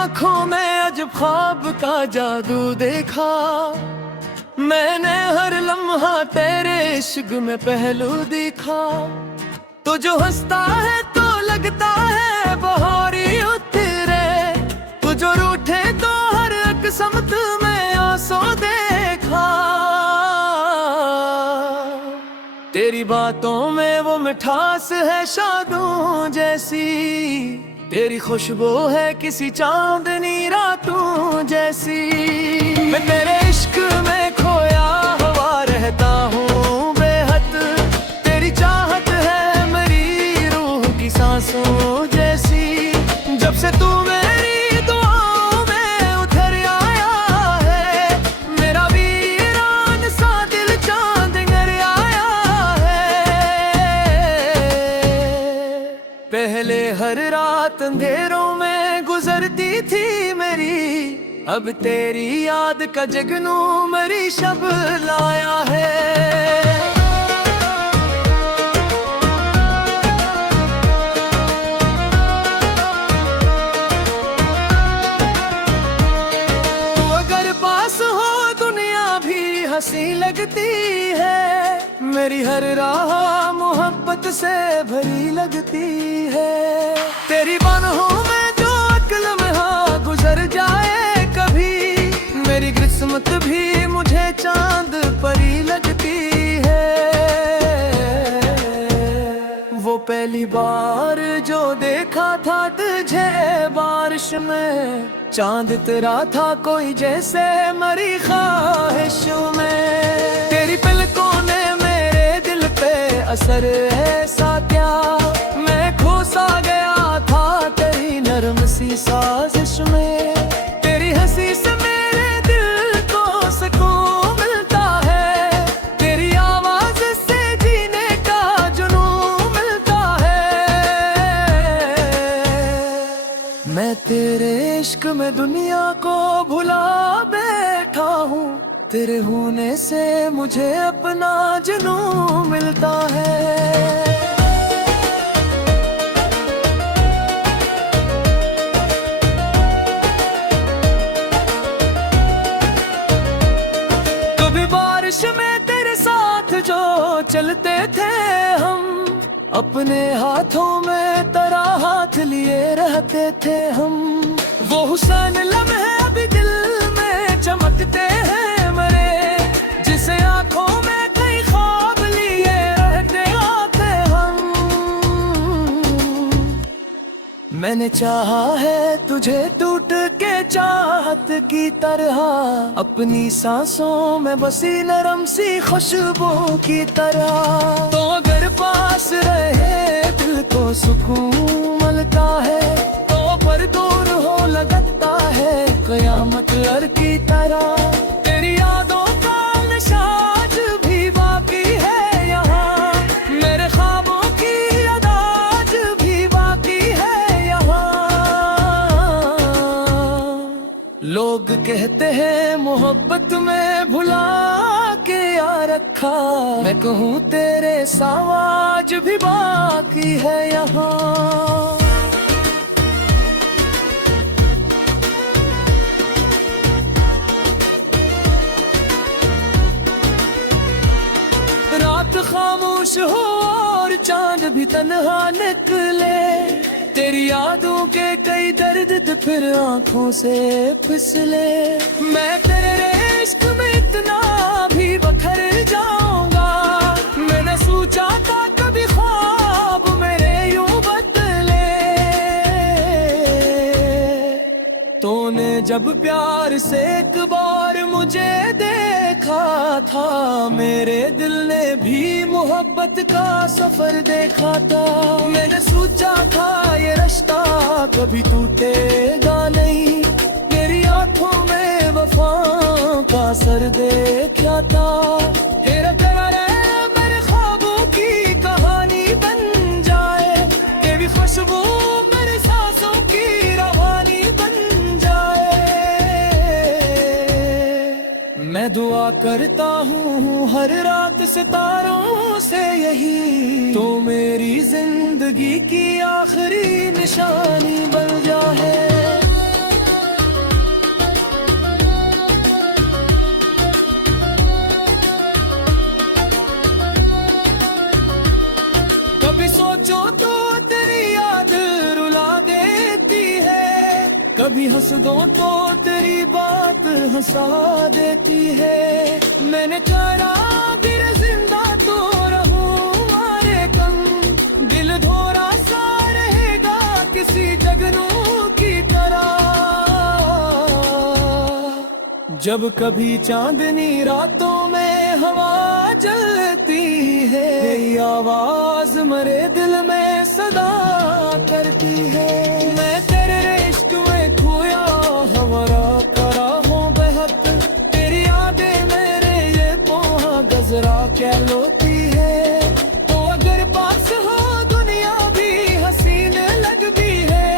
आंखों में अजब ख्वाब का जादू देखा। मैंने हर लम्हा तेरे इश्क में पहलू दिखा। तो जो हंसता है तो लगता है बहारी उतरे, तू जो रूठे तो हर एक समत में आंसू देखा। तेरी बातों में वो मिठास है शादों जैसी, तेरी खुशबू है किसी चांदनी रातों जैसी। मैं तेरे इश्क में खोया हुआ रहता हूँ बेहद, तेरी चाहत है मेरी रूह की सांसों जैसी। जब से तू मेरी दुआओं में उतर आया है, मेरा वीरान सा दिल चांद घर आया है। पहले हर रात अंधेरों में गुजरती थी मेरी, अब तेरी याद का जगनू मेरी शब लाया है। तू अगर पास हो दुनिया भी हंसी लगती है, मेरी हर राह मोहब्बत से भरी लगती है। तेरी बाहों में जो अक्ल में हाँ गुजर जाए कभी, मेरी किस्मत भी मुझे चांद परी लगती है। वो पहली बार जो देखा था तुझे बारिश में, चांद तेरा था कोई जैसे मरी ख्वाहिश में। तेरी पलकों ने मेरे दिल पे असर ऐसा क्या, मैं खो सा गया था तेरी नरम सी साजिश में। तेरी हंसी से मेरे दिल को सुकून मिलता है, तेरी आवाज से जीने का जुनून मिलता है। मैं तेरे इश्क में दुनिया को भुला बैठा हूँ, तेरे होने से मुझे अपना जुनून मिलता है। कभी बारिश में तेरे साथ जो चलते थे हम, अपने हाथों में तेरा हाथ लिए रहते थे हम। वो हुस्न लम्हे अभी दिल में चमकते हैं मरे, जिसे आंखों में कई ख्वाब लिए रहते आते हम। मैंने चाहा है तुझे टूट के चाहत की तरह, अपनी सांसों में बसी नरम सी खुशबू की तरह। तो अगर पास रहे दिल को सुकून मिलता है, तो पर दूर हो लगता है कयामत लड़ की तरह। तेरी यादों का निशाज भी बाकी है यहाँ, मेरे ख्वाबों की अदाज भी बाकी है यहाँ। लोग कहते हैं मोहब्बत में भुला के आ रखा, मैं कहूँ तेरे सावाज भी बाकी है यहाँ। रात खामोश हो और चांद भी तन्हा निकले, तेरी यादों के कई दर्द फिर आंखों से फिसले। मैं तेरे इश्क में इतना भी बखर जाऊंगा, मैंने सोचा था कभी ख्वाब मेरे यूं बदले। तूने जब प्यार से एक बार मुझे देखा था, मेरे दिल ने भी मोहब्बत का सफर देखा था। मैंने सोचा था ये रिश्ता कभी टूटेगा नहीं, मेरी आंखों में वफा का असर देखा था। तेरा प्यार मेरे ख्वाबों की कहानी बन जाए, तेरी खुशबू मेरी सांसों की रवानी बन जाए। मैं दुआ करता हूँ हर रात सितारों से यही, तो मेरी जिंदगी की आखिरी निशानी बन जाए। कभी हंस दो तो तेरी बात हंसा देती है। मैंने करा फिर जिंदा तो रहूं मारे कम, दिल धोरा सा रहेगा किसी जगनू की तरह। जब कभी चांदनी रातों में हवा जलती है, तेरी आवाज मेरे दिल में सदा करती है। मैं तेरे इश्क में खोया हमारा करा हूँ बेहद, तेरी यादें मेरे ये पोहा गजरा क्या लोती है। तो अगर पास हो दुनिया भी हसीन लगती है,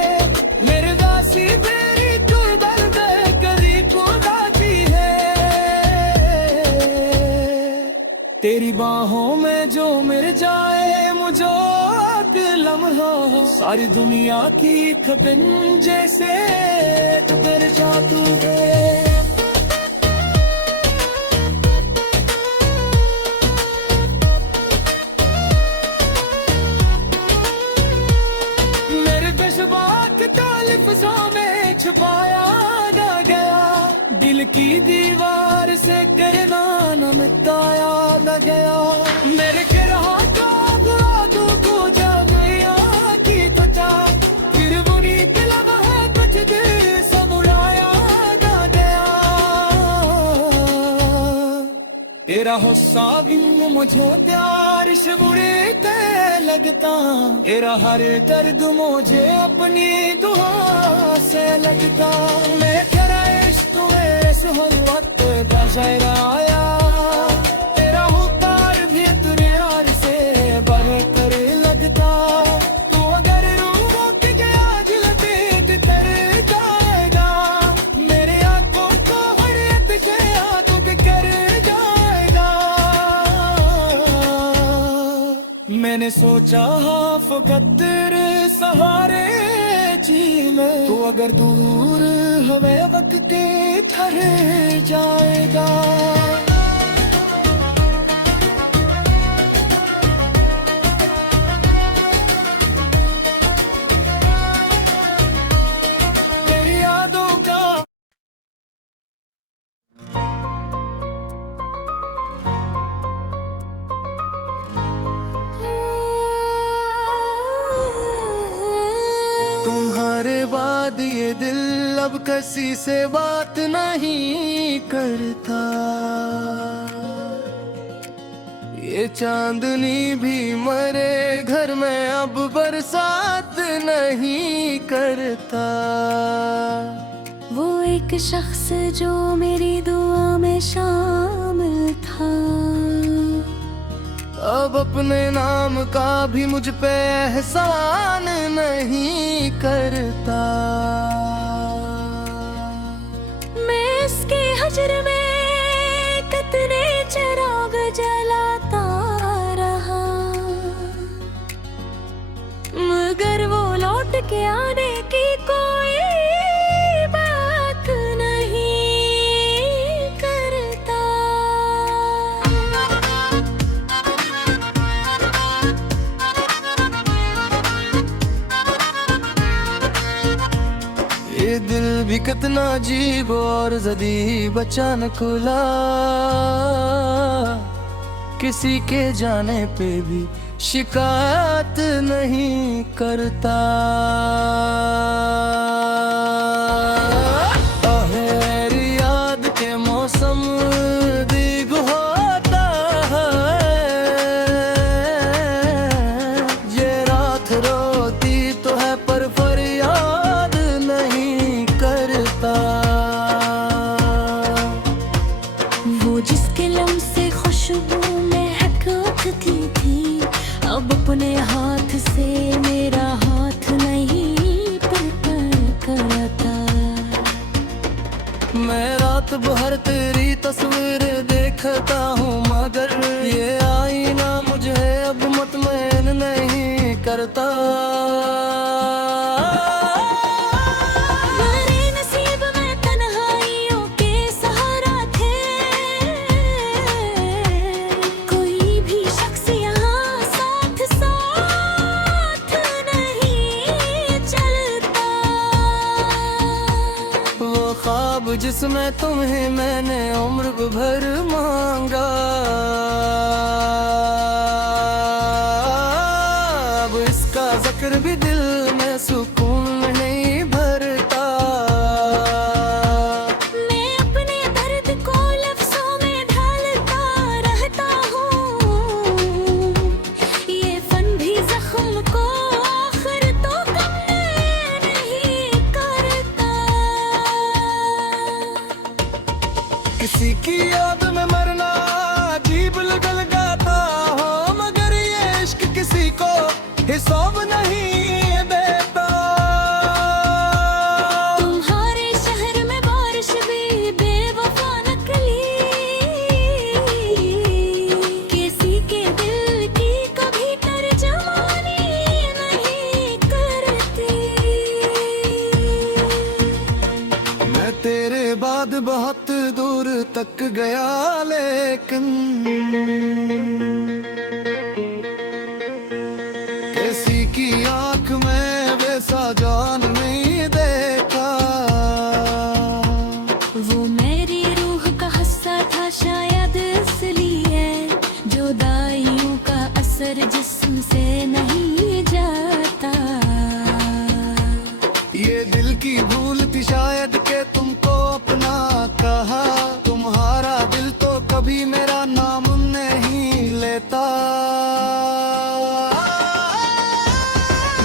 मेरे दासी मेरी तू दर्द करीब उड़ाती है। तेरी बाहों में जो मिल जाए मुझे लम्हा, सारी दुनिया की खपन जैसे तुझे जादू है। मेरे जज्बात का लिफ्ज़ों में छुपाया ना गया, दिल की दीवार से करना न मिटाया न गया। मेरे गिरहा का बुरादू को जा गया की त्वचा, फिर बुरी तिलब है कुछ दिल सब उड़ाया ना गया। तेरा गुस्सा भी मुझे प्यार से बुरे ते लगता, तेरा हर दर्द मुझे अपनी दुआ से लगता। मैं तेरा इश्क में हर वक्त का शायर आया, तेरा हुकार भी तेरे यार से बरतर लगता। तू अगर रूहों के गया दिल पेट तर जाएगा, मेरे आंखों को हरियत से आंखों के कर जाएगा। मैंने सोचा फकत तेरे सहारे जी मैं, तू अगर दूर हवे वक्त के ठहर जाएगा। तेरी यादों का तुम्हारे बाद ये दिल अब किसी से बात नहीं करता, ये चांदनी भी मरे घर में अब बरसात नहीं करता। वो एक शख्स जो मेरी दुआ में शामिल था, अब अपने नाम का भी मुझ पे एहसान नहीं करता। मैं इसके हजर में कितने चिराग जलाता रहा, मगर वो लौट के आने की कोई बात नहीं करता। ये दिल भी कितना अजीब और जदीब अचानक खुला, किसी के जाने पे भी शिकायत नहीं करता। अहर याद के मौसम दीग होता है, ये रात रोती तो है पर फरियाद नहीं करता। वो जिसके लम्से खुशबू महक उठती थी, अब अपने हाथ से मेरा हाथ नहीं पकड़ करता। मैं रात भर तेरी तस्वीर देखता हूँ, मगर ये आईना मुझे अब मुतमईन नहीं करता। मेरे नसीब में तन्हाइयों के सहारा थे, कोई भी शख्स यहाँ साथ साथ नहीं चलता। ख्वाब जिसमें तुम्हें मैंने उम्र भर मांगा, अब इसका जिक्र भी दिल में सुकून नहीं भरता। मैं अपने दर्द को लफ्जों में ढालता रहता हूँ, ये फन भी जख्म को आखिर तो कम नहीं करता। किसी की याद में मरना अजीब लगता हो, मगर ये इश्क किसी को हिसाब नहीं देता। तुम्हारे शहर में बारिश भी बेवफा निकली, किसी के दिल की कभी तर्जमानी नहीं करती। मैं तेरे बाद बहुत दूर तक गया, लेकिन किसी की आंख में वैसा जान नहीं देखा। वो मेरी रूह का हिस्सा था शायद इसलिए, जुदाइयों का असर जिस्म से नहीं जाता। ये दिल की भूल थी शायद के तुमको अपना कहा, तुम्हारा दिल तो कभी मेरा नाम नहीं लेता।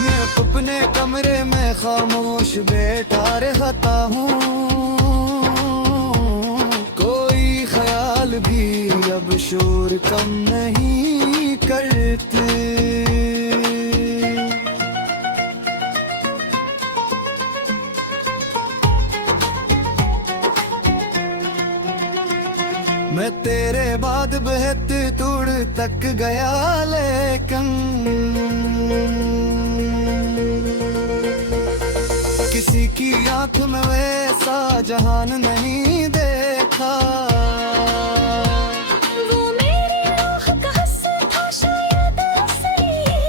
मैं अपने कमरे में खामोश बैठा रहता हूँ, कोई ख्याल भी अब शोर कम नहीं करते। मैं तेरे बाद बेहद दूर तक गया, लेकिन किसी की आंख में वैसा जहान नहीं देखा। वो मेरी रूह का हिस्सा था शायद इसलिए,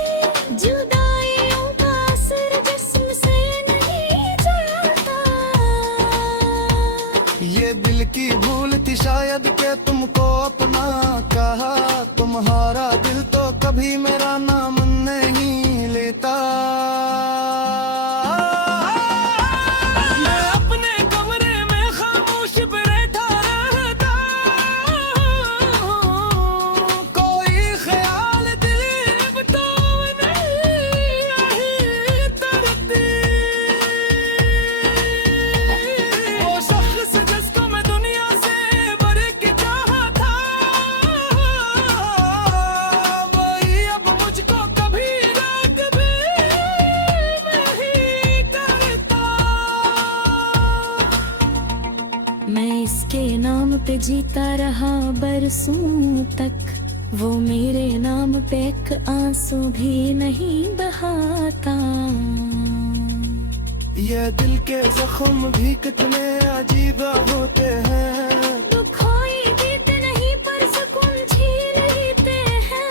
जुदाइयों का असर जिस्म से नहीं जाता। ये दिल की भूल थी शायद के तुमको अपना कहा, तुम्हारा दिल तो कभी मेरा नाम नहीं लेता। मैं अपने कमरे में खामोश बैठा रहता हूँ, कोई ख्याल दिल अब तो नहीं तरती। वो शख्स जिसको मैं दुनिया से भर के चाहा था, वही अब मुझको कभी याद भी नहीं करता। मैं इसके नाम पे जीता रहा बरसों तक, वो मेरे नाम पे एक आंसू भी नहीं बहाता। ये दिल के जख्म भी कितने अजीब होते हैं, तो खोई देते नहीं पर सुकून छीन लेते हैं।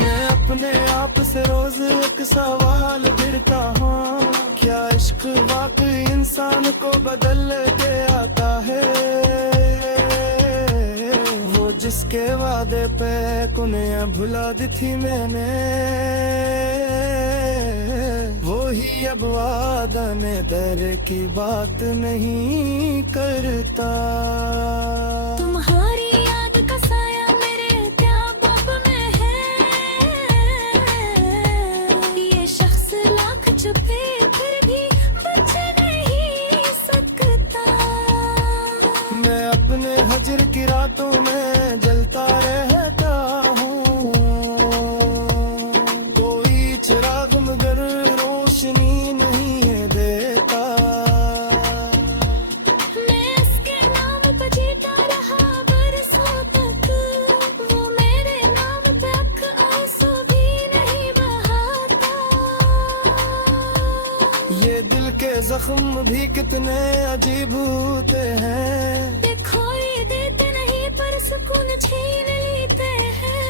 मैं अपने आप से रोज एक सवाल गिरता हूँ, क्या इश्क वाकई इंसान को बदल के आता है? वो जिसके वादे पे कुने भुला दी थी मैंने, वो ही अब वादा में दर की बात नहीं करता। तुम्हारी याद का साया मेरे ख्याबों में है, ये शख्स लाख छुपे फिर भी बच नहीं सकता। मैं अपने हजर की रातों में जलता रहता हूँ, कोई चिराग मगर रोशनी नहीं है देता। मैं इसके नाम पे जीता रहा बरसों तक, वो मेरे नाम पे एक आंसू भी नहीं बहाता। ये दिल के जख्म भी कितने अजीब होते हैं, ये खोई देते नहीं पर सुकून छीन लेते हैं।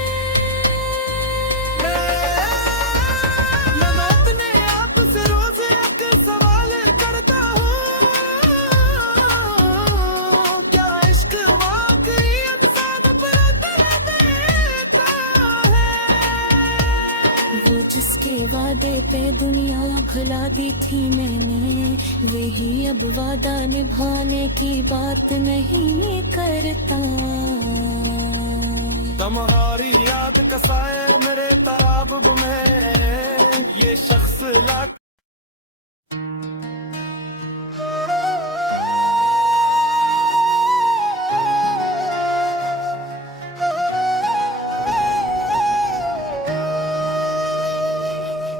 मैं अपने आप से रोज भुला दी थी मैंने, वही अब वादा निभाने की बात नहीं करता। तुम्हारी याद कसाए मेरे तराब में ये शख्स लाख।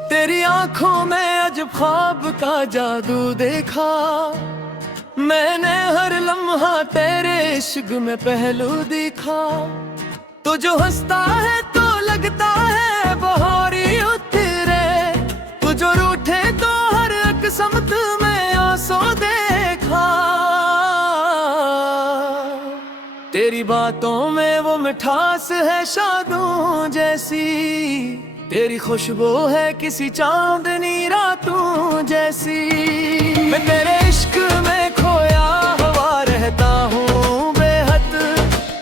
तेरी आंखों में अजब ख्वाब का जादू देखा मैंने, हर लम्हा तेरे इश्क में पहलू दिखा। तो जो हंसता है तो लगता है बहारी उतरे, तू जो रूठे तो हर एक समत में आंसू देखा। तेरी बातों में वो मिठास है शादों जैसी, तेरी खुशबू है किसी चांदनी रातों जैसी। मैं तेरे इश्क में खोया हुआ रहता हूँ बेहद,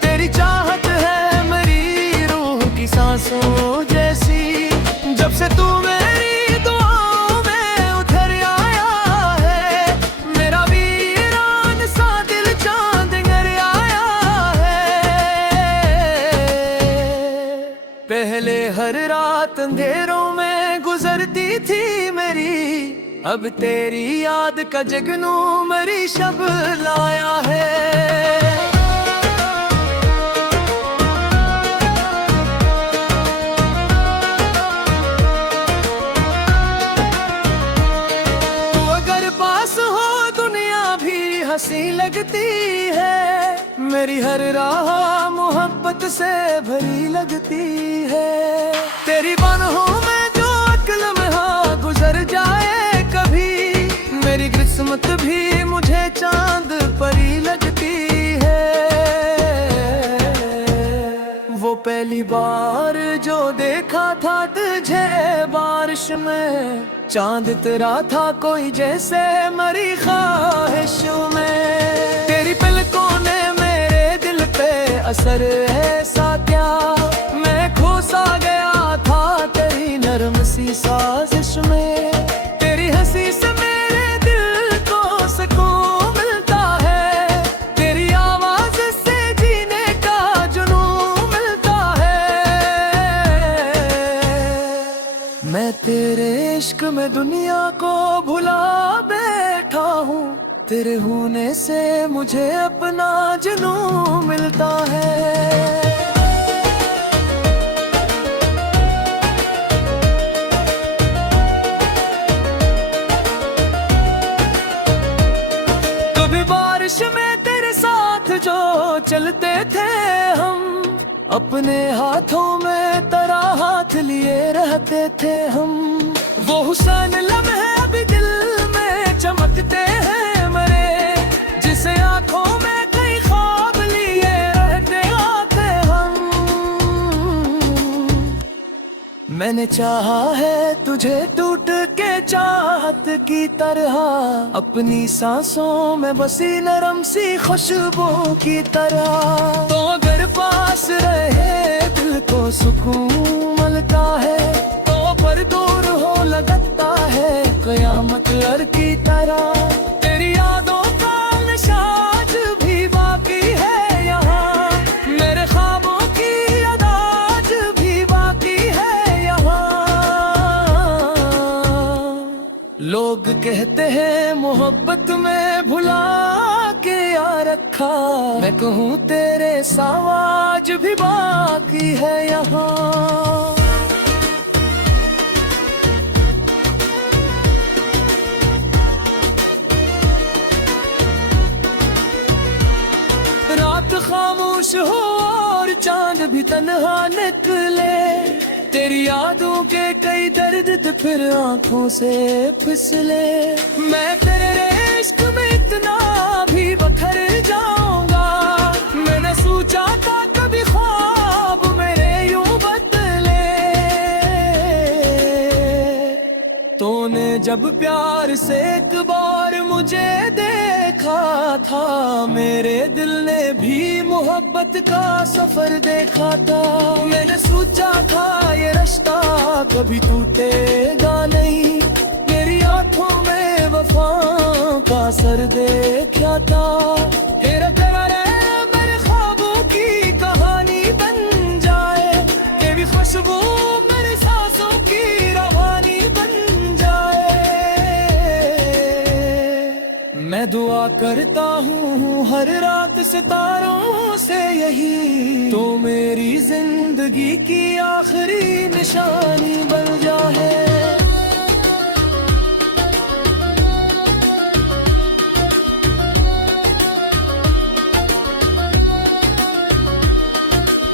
तेरी चाहत है मेरी रूह की सांसों जैसी। जब से तू मेरी दुआओं में उतर आया है, मेरा वीरान सा दिल चांद घर आया है। पहले हर रात अंधेरों में गुजरती थी मेरी, अब तेरी याद का जगनू मेरी शब लाया है। तू अगर पास हो दुनिया भी हंसी लगती है, मेरी हर राह मोहब्बत से भरी लगती है। तेरी बाहों में जो अक्ल में हाँ गुजर जाए कभी, मेरी किस्मत भी मुझे चांद परी लगती है। वो पहली बार जो देखा था तुझे बारिश में, चांद तेरा था कोई जैसे मरी ख्वाहिश में। तेरी पलकों ने मेरे दिल पे असर ऐसा क्या, मैं खो सा गया था तेरी नरम सी साजिश में। तेरी हंसी से मेरे दिल को सुकून मिलता है, तेरी आवाज से जीने का जुनून मिलता है। मैं तेरे इश्क में दुनिया को भुला बैठा हूँ, तेरे होने से मुझे अपना जुनून मिलता है। कभी बारिश में तेरे साथ जो चलते थे हम, अपने हाथों में तेरा हाथ लिए रहते थे हम। वो हुस्न लम्हे अभी दिल में चमकते हैं मेरे, जिसे आंखों में कई ख्वाब लिए रहते आते हम। मैंने चाहा है तुझे टूट के चाहत की तरह, अपनी सांसों में बसी नरम सी खुशबू की तरह। तो अगर पास रहे दिल को सुकून मिलता है, तो पर दूर हो लगता है कयामत घर की तरह। तेरी यादों का निशाज भी बाकी है यहाँ, मेरे ख्वाबों की यादाज भी बाकी है यहाँ। लोग कहते हैं मोहब्बत में भुला के आ रखा, मैं कहूँ तेरे सावाज भी बाकी है यहाँ। रात खामोश हो और चांद भी तन्हा निकले, तेरी यादों के कई दर्द फिर आंखों से फिसले। मैं तेरे इश्क में इतना भी बखर जाऊंगा, मैंने सोचा था कभी ख्वाब मेरे यूं बदले। तूने जब प्यार से एक बार मुझे देखा था, मेरे दिल ने भी मोहब्बत का सफर देखा था। मैंने सोचा था ये रिश्ता कभी टूटेगा नहीं, तेरी सर देखा था। तेरा चेहरा मेरे ख्वाबों की कहानी बन जाए, तेरी खुशबू मेरी सांसों की रवानी बन जाए। मैं दुआ करता हूँ हर रात सितारों से यही, तो मेरी जिंदगी की आखिरी निशानी बन जाए।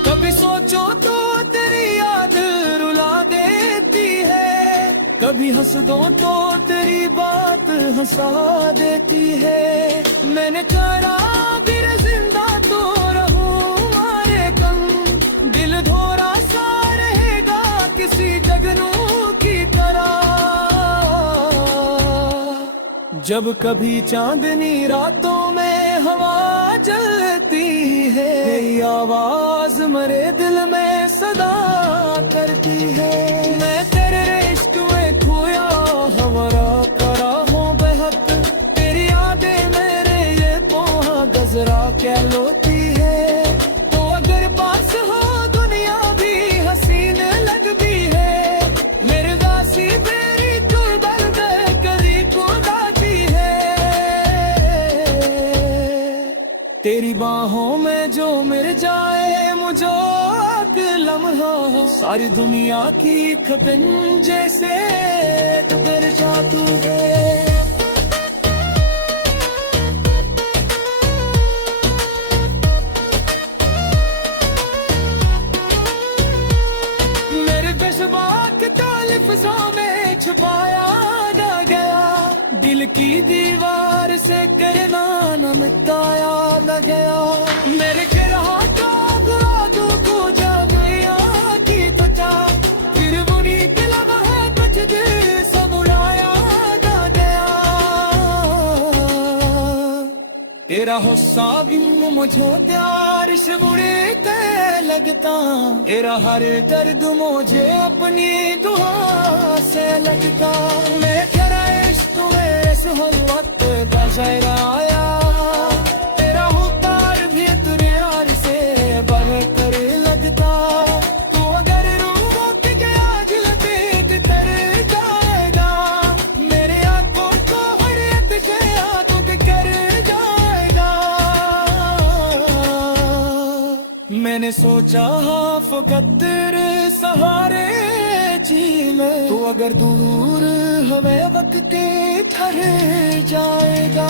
कभी सोचो तो तेरी याद रुला देती है, कभी हंस दो तो तेरी बात हंसा देती है। मैंने चारा फिर जिंदा तो रहूं मारे कम, दिल धोरा सा रहेगा किसी जगनू की तरह। जब कभी चांदनी रातों में हवा जलती है, तेरी आवाज मेरे दिल में सदा करती है। मैं तेरे इश्क में खोया हमारा करा हूँ बेहद, तेरी यादें मेरे ये पोहा गजरा क्या लोती है। तो अगर पास हो दुनिया भी हसीन लगती है, मेरे दासी तेरी चुड़बल दे करीब उड़ाती है। तेरी बाहों में जो मिल जाए मुझे एक लम्हा, सारी दुनिया की खपन जैसे कर जादू है। मेरे जज्बात का लिफ्ज़ों में छुपाया ना गया, दिल की दीवार से करना न मिटाया न गया। मेरे गिरहाटों गुरादों को जागया की त्वचा, फिर बुनी तिलब है कुछ दिल सब उड़ाया ना गया। तेरा हुस्सा भी मुझे प्यार से बुरे के लगता, तेरा हर दर्द मुझे अपनी दुआ से लगता। मैं तेरा इश्क में हर वक्त का आया, तेरा हुक्कार भी तेरे यार से बढ़कर लगता। तू अगर रूहों के गया दिल देख तर जाएगा, मेरे आंखों को हरियत के आंखों के कर जाएगा। मैंने सोचा हाँ फकत तेरे सहारे जी ले, तू अगर दूर हमें वक्त के ठहर जाएगा।